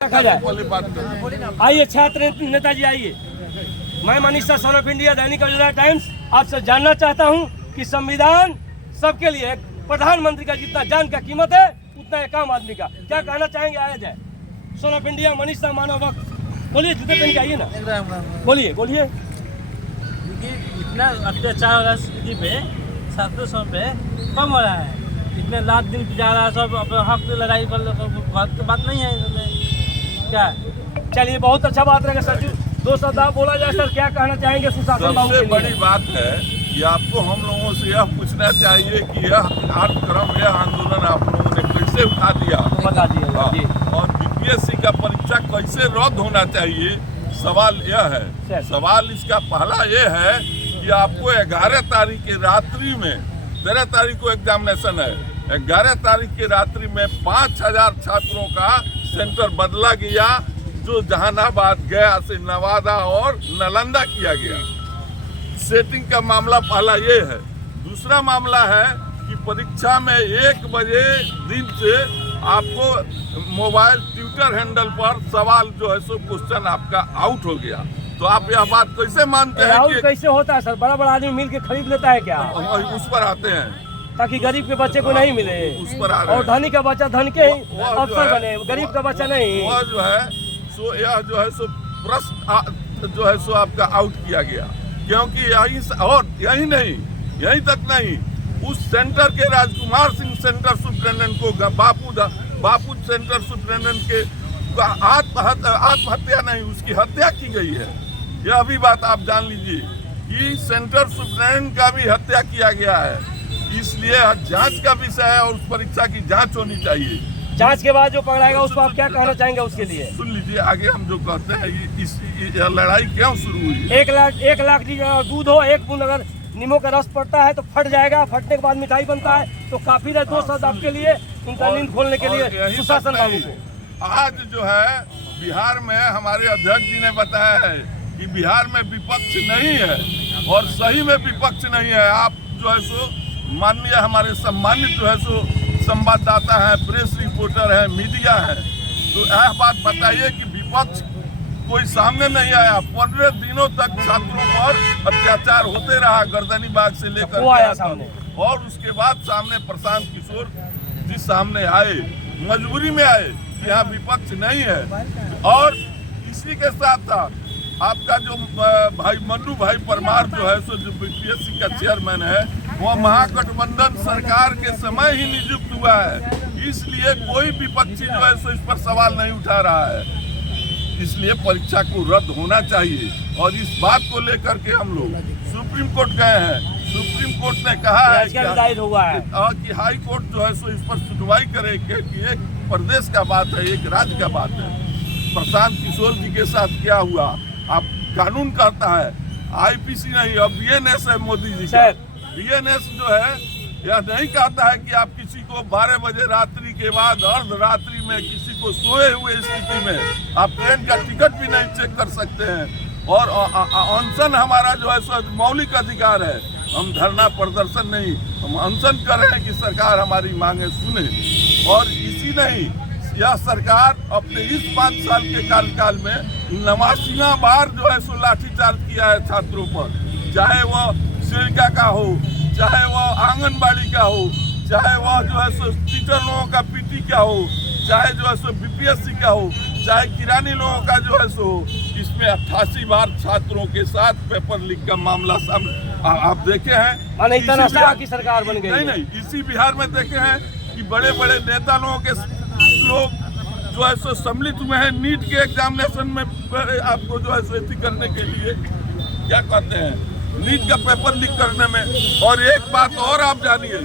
रखा जाए। आइए छात्र नेताजी आइए। मैं Manisha son of India Dainik Gujarat times आपसे जानना चाहता हूं कि संविधान सबके लिए प्रधानमंत्री का जितना जान का कीमत है उतना एक आम आदमी का, क्या कहना चाहेंगे? आया जाए। सन ऑफ इंडिया मनीषा मानव वक्त बोलिए, जूते पहन के आइए ना, बोलिए बोलिए। इतना अत्याचार हो रहा है स्थिति पे, छात्रों पे कम हो रहा है। इतने लाख दिन जा रहा है, सब अपने हक की लड़ाई कर बात नहीं है क्या? चलिए, बहुत अच्छा बात रहेगा सर जी। दो शब्द आप बोला जाए सर, क्या कहना चाहेंगे सुशासन? सबसे बड़ी बात है कि आपको हम लोगों से यह पूछना चाहिए कि यह कार्यक्रम, यह आंदोलन आप लोगों ने कैसे उठा दिया, बता दिए। और बीपीएससी का परीक्षा कैसे रद्द होना चाहिए। सवाल यह है, सवाल इसका पहला ये है कि आपको 11 तारीख की रात्रि में, 13 तारीख को एग्जामिनेशन है, 11 तारीख की रात्रि में 5000 छात्रों का सेंटर बदला गया, जो जहानाबाद, गया से नवादा और नालंदा किया गया। सेटिंग का मामला पहला ये है। दूसरा मामला है कि परीक्षा में 1 बजे दिन से आपको मोबाइल ट्विटर हैंडल पर सवाल जो है सो क्वेश्चन आपका आउट हो गया। तो आप यह बात कैसे मानते हैं कि कैसे होता है सर? बड़ा बड़ा आदमी मिल के खरीद लेता है क्या? उस पर आते हैं ताकि गरीब के बच्चे को नहीं मिले, उस पर आ रहे और धनी का बच्चा धन के अफसर बने, गरीब का बच्चा नहीं। वह जो है सो यह जो है सो प्रश्न जो है सो आपका आउट किया गया, क्योंकि यही नहीं, यही तक नहीं, उस सेंटर के राजकुमार सिंह सेंटर सुपरिटेंडेंट को बापू सेंटर सुपरिटेंडेंट के आत्महत्या नहीं, उसकी हत्या की गई है। यह भी बात आप जान लीजिए कि सेंटर सुपरिटेंडेंट का भी हत्या किया गया है। इसलिए जांच का विषय है और उस परीक्षा की जांच होनी चाहिए। जांच के बाद जो पकड़ाएगा उसको आप क्या कहना चाहेंगे उसके लिए? सुन लीजिए, आगे हम जो कहते हैं, ये लड़ाई क्यों शुरू हुई? 1 लाख दूध हो, 1 बूंद अगर नींबू का रस पड़ता है तो फट जाएगा, फटने के बाद मिठाई बनता है, तो काफी है। 2 शब्द आपके लिए उनका नींद खोलने के लिए सुशासन बाबू को। आज जो है बिहार में हमारे अध्यक्ष जी ने बताया है कि बिहार में विपक्ष नहीं है, और सही में विपक्ष नहीं है। आप जो है सो माननीय हमारे सम्मानित जो है सो संवाददाता है, प्रेस रिपोर्टर है, मीडिया है, तो यह बात बताइए कि विपक्ष कोई सामने नहीं आया। 15 दिनों तक छात्रों पर अत्याचार होते रहा, गर्दनीबाग से लेकर, और उसके बाद सामने प्रशांत किशोर जी सामने आए, मजबूरी में आए कि यहाँ विपक्ष नहीं है। और इसी के साथ साथ आपका जो भाई मन्नू भाई परमार जो है सो, जो बीपीएससी का चेयरमैन है, वह महागठबंधन सरकार के समय ही नियुक्त हुआ है। इसलिए कोई विपक्षी जो है सो इस पर सवाल नहीं उठा रहा है। इसलिए परीक्षा को रद्द होना चाहिए, और इस बात को लेकर के हम लोग सुप्रीम कोर्ट गए हैं। सुप्रीम कोर्ट ने कहा है कि हाई कोर्ट जो है सो इस पर सुनवाई करे कि एक प्रदेश का बात है, एक राज्य का बात है। प्रशांत किशोर जी के साथ क्या हुआ? आप कानून कहता है, आईपीसी नहीं, अब बीएनएस है मोदी जी का। बीएनएस जो है यह नहीं कहता है कि आप किसी को 12 बजे रात्रि के बाद अर्धरात्रि में किसी को सोए हुए स्थिति में आप ट्रेन का टिकट भी नहीं चेक कर सकते हैं। और अनशन हमारा जो है सो मौलिक अधिकार है। हम धरना प्रदर्शन नहीं, हम अनशन कर रहे हैं कि सरकार हमारी मांगे सुने। और इसी नहीं, यह सरकार अपने इस 5 साल के कार्यकाल में 89 बार जो है सो लाठीचार्ज किया है छात्रों पर, चाहे वह सिरका का हो, चाहे वह आंगनबाड़ी का हो, चाहे वह जो है सो टीचर लोगों का पीटी का हो, चाहे जो है सो बीपीएससी का हो, चाहे किरानी लोगों का जो है सो। इसमें 88 बार छात्रों के साथ पेपर लीक का मामला सामने आप देखे हैं। की सरकार बन गई नहीं, इसी बिहार में देखे हैं कि बड़े बड़े नेता लोगों के लोग जो है सो सम्मिलित हुए हैं नीट के एग्जामिनेशन में, आपको जो है सो करने के लिए, क्या कहते हैं, नीट का पेपर लीक करने में। और एक बात और आप जानिए,